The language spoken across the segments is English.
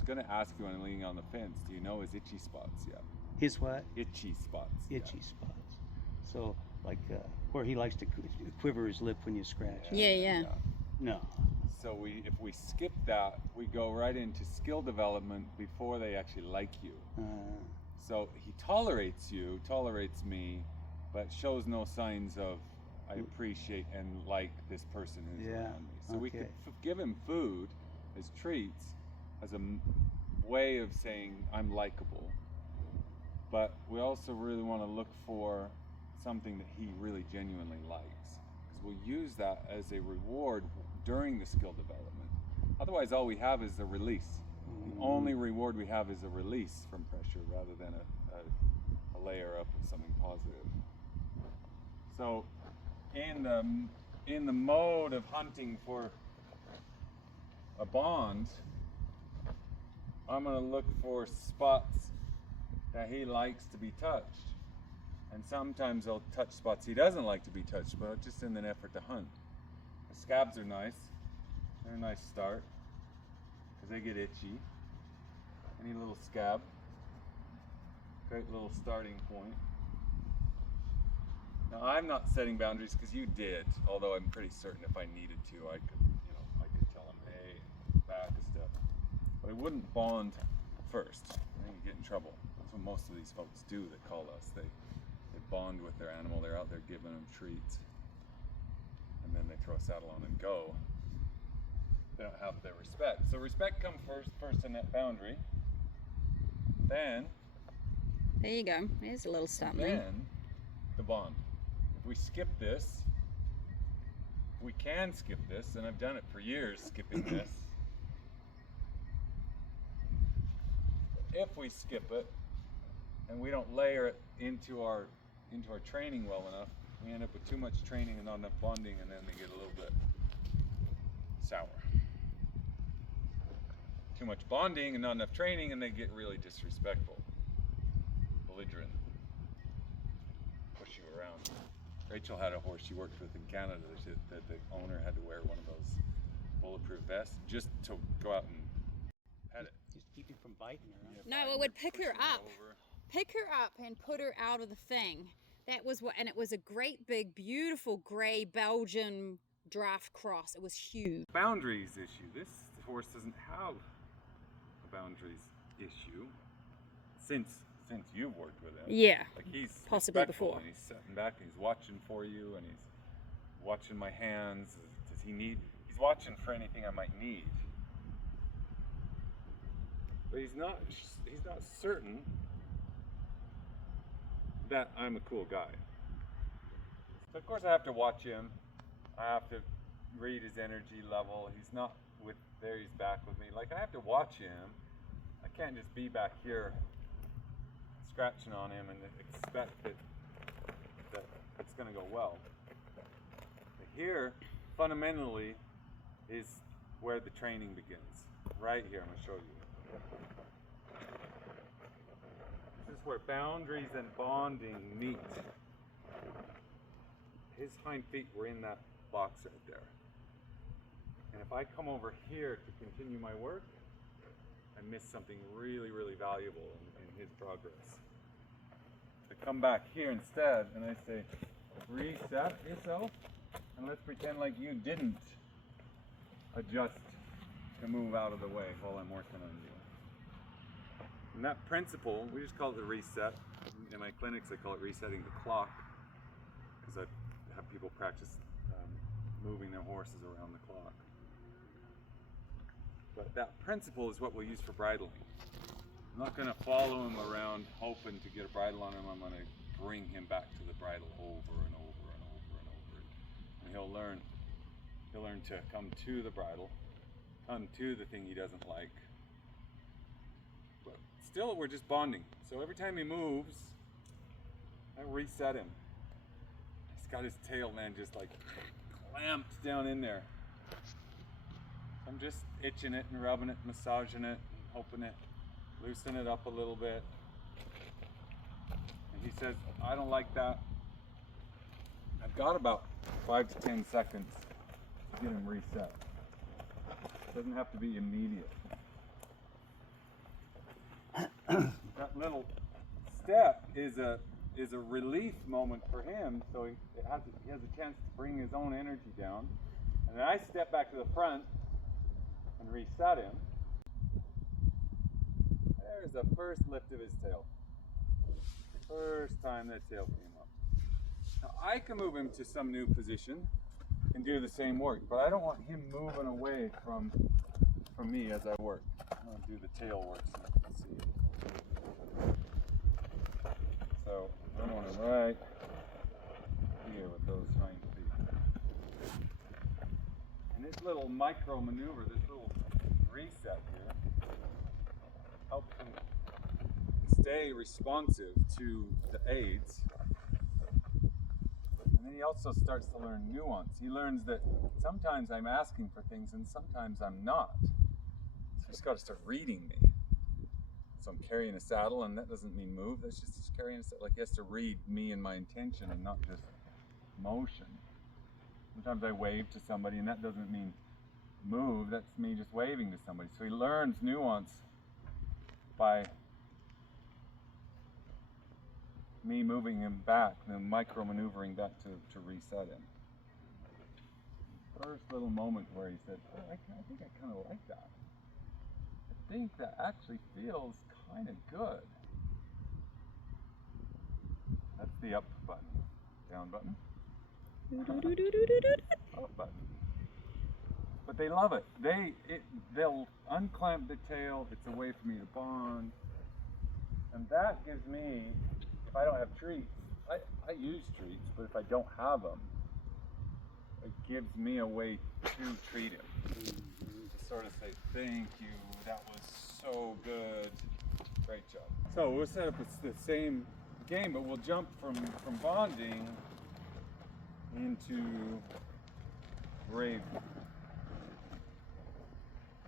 was going to ask you when I'm leaning on the fence, do you know his itchy spots yet? His what? Itchy spots. Itchy spots. So, like where he likes to quiver his lip when you scratch. Yeah. No. So if we skip that, we go right into skill development before they actually like you. So he tolerates you, tolerates me, but shows no signs of I appreciate and like this person who's around me. So we could give him food as treats, as a way of saying I'm likable. But we also really want to look for something that he really genuinely likes, because we'll use that as a reward during the skill development. Otherwise, all we have is a release. The only reward we have is a release from pressure rather than a layer up of something positive. So in the mode of hunting for a bond, I'm going to look for spots that he likes to be touched. And sometimes I'll touch spots he doesn't like to be touched, but just in an effort to hunt. The scabs are nice. They're a nice start, because they get itchy. Any little scab, great little starting point. Now I'm not setting boundaries because you did, although I'm pretty certain if I needed to, I could tell him, hey, back a step. But I wouldn't bond first. I think you get in trouble. That's what most of these folks do that call us. They bond with their animal. They're out there giving them treats, and then they throw a saddle on and go. They don't have their respect. So respect comes first in that boundary. Then there you go. There's a little something. Then the bond. If we skip this, we can skip this, and I've done it for years, skipping this. If we skip it and we don't layer it into our training well enough, we end up with too much training and not enough bonding, and then they get a little bit sour. Too much bonding and not enough training, and they get really disrespectful, belligerent, push you around. Rachel had a horse she worked with in Canada that the owner had to wear one of those bulletproof vests just to go out and pet it. Just keep him from biting her. Huh? No, it would pick her up. Pick her up and put her out of the thing. That was what, and it was a great big, beautiful gray Belgian draft cross. It was huge. Boundaries issue. This horse doesn't have a boundaries issue since you've worked with him. Yeah. Like he's possibly before. And he's sitting back and he's watching for you, and he's watching my hands. Does he need? He's watching for anything I might need. But he's not certain that I'm a cool guy. So of course I have to watch him. I have to read his energy level. He's not there, he's back with me. Like, I have to watch him. I can't just be back here scratching on him and expect that it's gonna go well. But here, fundamentally, is where the training begins. Right here, I'm gonna show you. This is where boundaries and bonding meet. His hind feet were in that box right there. And if I come over here to continue my work, I miss something really, really valuable in his progress. I come back here instead and I say, reset yourself, and let's pretend like you didn't adjust to move out of the way while I'm working on you. And that principle, we just call it the reset. In my clinics, I call it resetting the clock, because I have people practice moving their horses around the clock. But that principle is what we'll use for bridling. I'm not going to follow him around hoping to get a bridle on him. I'm going to bring him back to the bridle over and over and over and over. And he'll learn to come to the bridle, come to the thing he doesn't like. But still, we're just bonding. So every time he moves, I reset him. He's got his tail, man, just like clamped down in there. I'm just itching it and rubbing it, massaging it, and hoping it, loosen it up a little bit. And he says, I don't like that. I've got about 5 to 10 seconds to get him reset. It doesn't have to be immediate. step is a relief moment for him, so he has a chance to bring his own energy down. And then I step back to the front and reset him. There's the first lift of his tail. First time that tail came up. Now I can move him to some new position and do the same work, but I don't want him moving away from me as I work. I'm going to do the tail work so you can see. So I'm going to right here with those hind feet. And this little micro maneuver, this little reset here, helps him stay responsive to the aids. And then he also starts to learn nuance. He learns that sometimes I'm asking for things and sometimes I'm not. So he's got to start reading me. So I'm carrying a saddle, and that doesn't mean move. That's just carrying a saddle. Like, he has to read me and my intention and not just motion. Sometimes I wave to somebody, and that doesn't mean move. That's me just waving to somebody. So he learns nuance by me moving him back, then micro maneuvering back to reset him. First little moment where he said, oh, I think I kind of like that. I think that actually feels kind of good. That's the up button. Down button. Up button. But they love it. They'll unclamp the tail. It's a way for me to bond. And that gives me, if I don't have treats, I use treats, but if I don't have them, it gives me a way to treat him. To sort of say, thank you, that was so good, great job. So we'll set up the same game, but we'll jump from bonding into brave.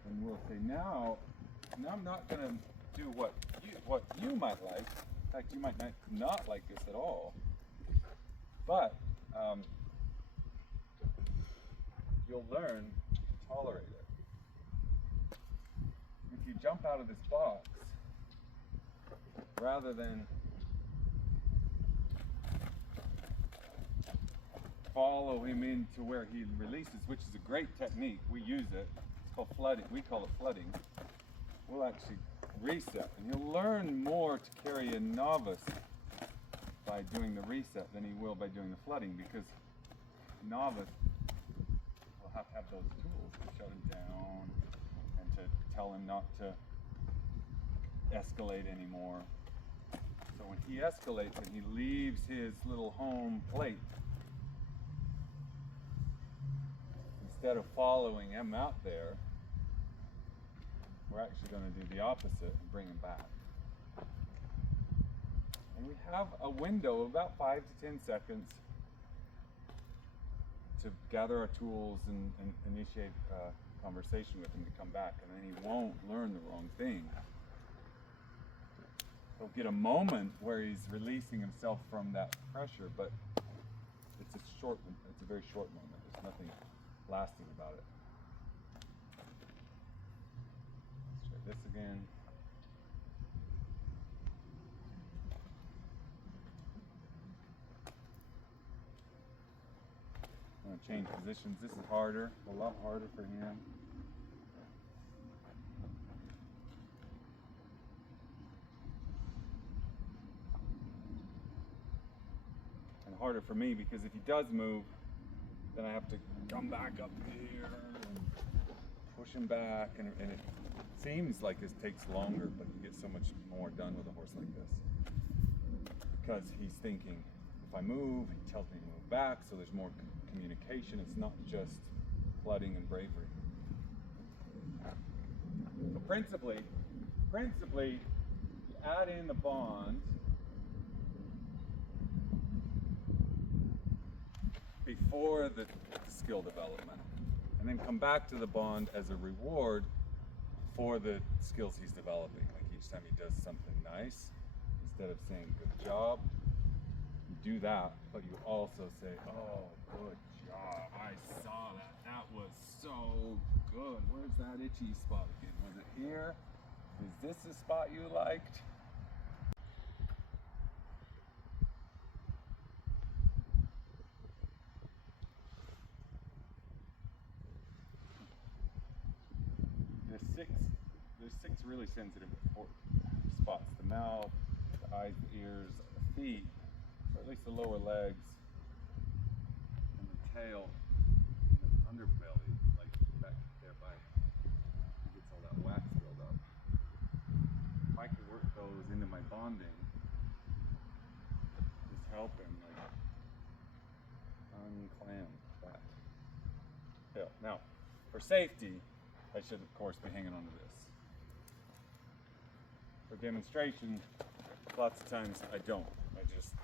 And we'll say, now I'm not going to do what you might like. In fact, you might not like this at all, but you'll learn to tolerate it. If you jump out of this box, rather than follow him into where he releases, which is a great technique, we use it, it's called flooding, we call it flooding, we'll actually reset, and you'll learn more to carry a novice by doing the reset than he will by doing the flooding, because novice will have to have those tools to shut him down and to tell him not to escalate anymore. So when he escalates and he leaves his little home plate, instead of following him out there, we're actually going to do the opposite and bring him back. And we have a window of about 5 to 10 seconds to gather our tools and initiate a conversation with him to come back, and then he won't learn the wrong thing. He'll get a moment where he's releasing himself from that pressure, but it's a very short moment. There's nothing lasting about it. Let's try this again. I'm going to change positions. This is harder, a lot harder for him. And harder for me, because if he does move, then I have to come back up here and push him back, and it seems like this takes longer, but you get so much more done with a horse like this. Because he's thinking, if I move, he tells me to move back, so there's more communication. It's not just flooding and bravery. So principally, you add in the bond before the skill development, and then come back to the bond as a reward for the skills he's developing. Like each time he does something nice, instead of saying good job, you do that, but you also say, oh, good job, I saw that, that was so good. Where's that itchy spot again? Was it here? Is this the spot you liked? there's 6 really sensitive spots: the mouth, the eyes, the ears, the feet, or at least the lower legs, and the tail, and the underbelly, like back there by it gets all that wax build up. If I could work those into my bonding, just help him like unclam that tail. Now, for safety, I should of course be hanging onto this. For demonstration, lots of times I don't. I just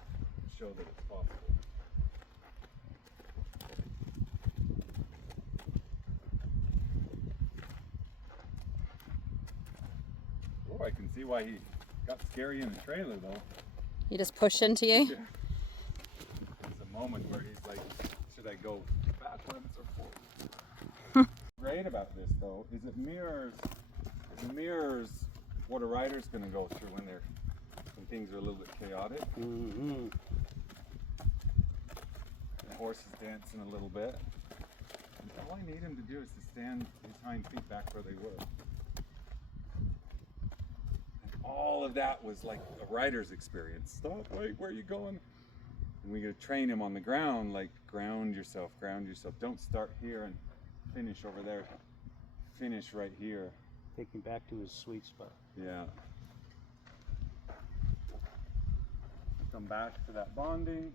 show that it's possible. Oh, I can see why he got scary in the trailer though. He just pushed into you? Yeah. There's a moment where he's like, should I go backwards or forward? Great about this though is it mirrors what a rider's going to go through when things are a little bit chaotic. Mm-hmm. The horse is dancing a little bit. And all I need him to do is to stand his hind feet back where they were. And all of that was like a rider's experience. Stop, wait, where are you going? And we got to train him on the ground, like ground yourself. Don't start here and finish over there. Finish right here. Take him back to his sweet spot. Yeah. Come back to that bonding.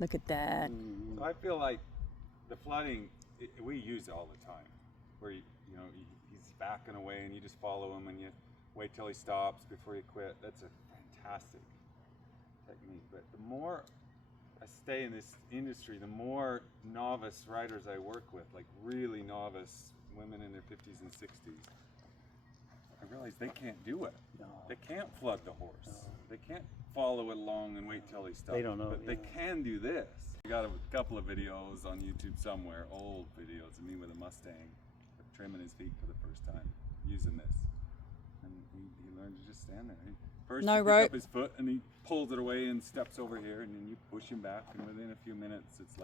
Look at that. Mm-hmm. So I feel like the flooding, we use it all the time. Where he's backing away and you just follow him and you wait till he stops before you quit. That's a fantastic technique. But the more I stay in this industry, the more novice riders I work with, like really novice women in their 50s and 60s, I realize they can't do it. No. They can't flood the horse. No. They can't follow it along and wait till he stops. They don't know, But they can do this. I got a couple of videos on YouTube somewhere, old videos of me with a Mustang, trimming his feet for the first time, using this. And he learned to just stand there. First, No you pick rope. up his foot and he pulls it away and steps over here, and then you push him back, and within a few minutes, it's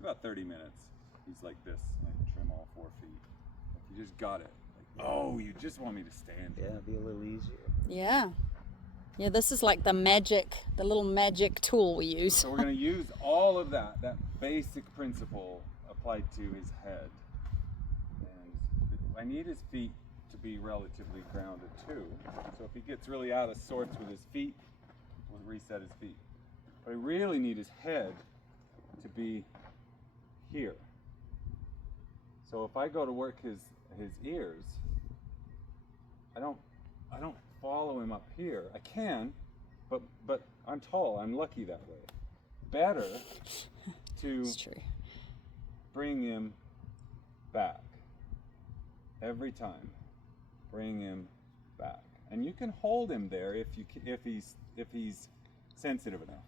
about 30 minutes. He's like this. I can trim all 4 feet. Like you just got it. Like, oh, you just want me to stand here. Yeah, it'd be a little easier. Yeah. Yeah, this is like the little magic tool we use. So we're going to use all of that basic principle applied to his head. And I need his feet to be relatively grounded too. So if he gets really out of sorts with his feet, we'll reset his feet. But I really need his head to be here. So if I go to work his ears, I don't follow him up here. I can, but I'm tall. I'm lucky that way. Better to It's true. bring him back every time. Bring him back, and you can hold him there if he's sensitive enough.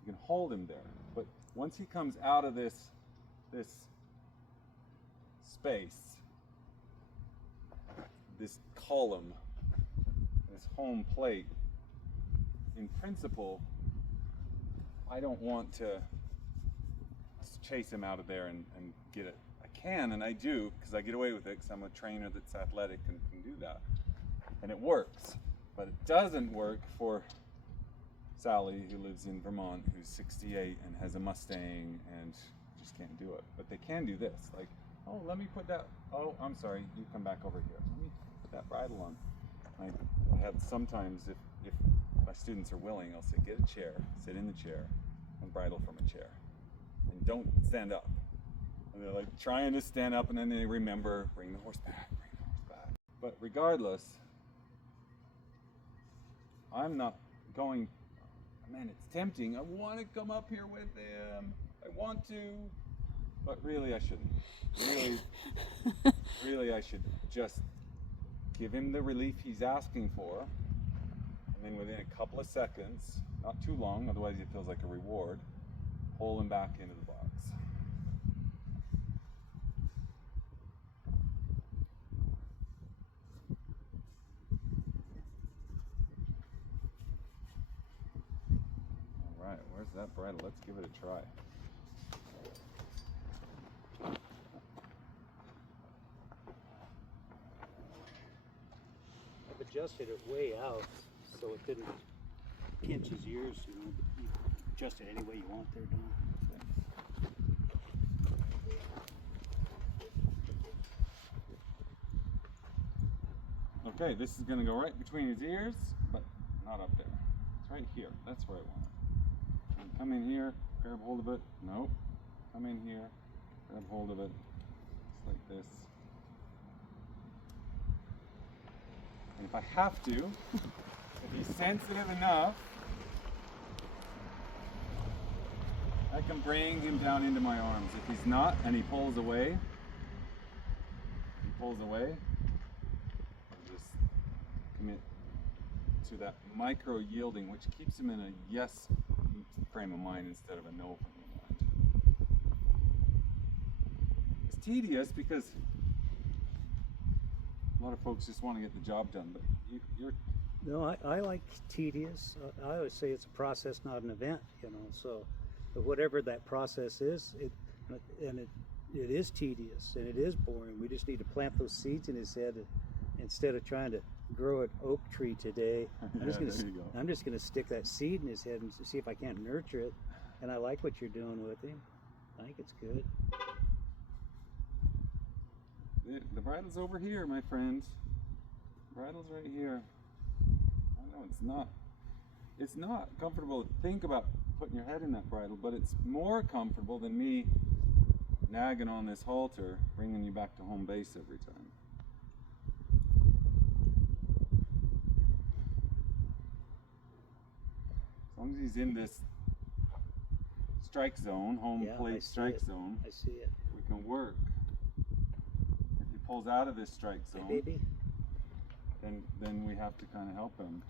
You can hold him there, but once he comes out of this space, this column, this home plate, in principle, I don't want to chase him out of there and get it. I can, and I do, because I get away with it, because I'm a trainer that's athletic and can do that. And it works. But it doesn't work for Sally, who lives in Vermont, who's 68 and has a Mustang and just can't do it. But they can do this. Like, oh, let me put that, oh, I'm sorry, you come back over here. Let me put that bridle on. I have sometimes, if my students are willing, I'll say, get a chair, sit in the chair, and bridle from a chair. And don't stand up. And they're like trying to stand up, and then they remember, bring the horse back, bring the horse back. But regardless, I'm not going, man, it's tempting. I want to come up here with him. I want to, but really I shouldn't. Really I should just give him the relief he's asking for, and then within a couple of seconds, not too long, otherwise it feels like a reward, pull him back into the box. All right, where's that bridle. Let's give it a try. I've adjusted it way out so it didn't pinch his ears, you know. You adjust it any way you want there, Don. Okay, this is going to go right between his ears, but not up there. It's right here. That's where I want it. And come in here, grab hold of it. Nope. Come in here, grab hold of it. Just like this. And if I have to, if he's sensitive enough, I can bring him down into my arms. If he's not and he pulls away, just commit to that micro yielding, which keeps him in a yes frame of mind instead of a no frame of mind. It's tedious because a lot of folks just want to get the job done, but you're... No, I like tedious. I always say it's a process, not an event, you know. So, but whatever that process is, it is tedious and it is boring. We just need to plant those seeds in his head instead of trying to grow an oak tree today. I'm just gonna stick that seed in his head and see if I can't nurture it. And I like what you're doing with him. I think it's good. The bridle's over here, my friends. The bridle's right here. I know it's not comfortable to think about putting your head in that bridle, but it's more comfortable than me nagging on this halter, bringing you back to home base every time. As long as he's in this strike zone, home plate strike zone, I see it. we can work. If he pulls out of this strike zone, hey, baby, then we have to kind of help him.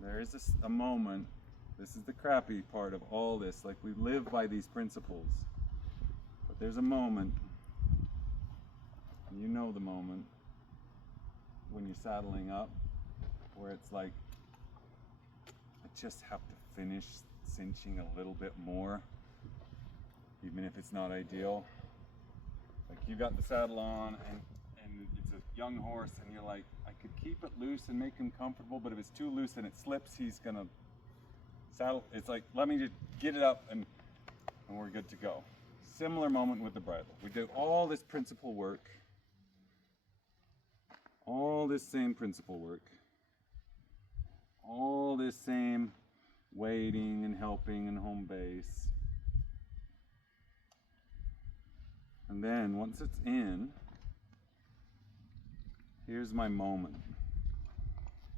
There is a moment, this is the crappy part of all this, like we live by these principles, but there's a moment, and you know the moment, when you're saddling up, where it's like, I just have to finish cinching a little bit more, even if it's not ideal. Like you got the saddle on, and it's a young horse, and you're like, I could keep it loose and make him comfortable, but if it's too loose and it slips, he's gonna saddle. It's like, let me just get it up and we're good to go. Similar moment with the bridle. We do all this principle work, all this same principle work, all this same waiting and helping and home base. And then once it's in, here's my moment.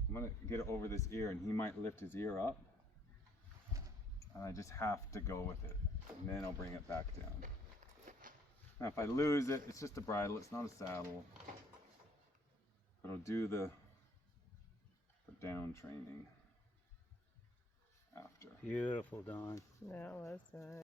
I'm gonna get it over this ear, and he might lift his ear up, and I just have to go with it, and then I'll bring it back down. Now if I lose it, it's just a bridle, it's not a saddle, but I'll do the down training after. beautiful, Don. That was nice.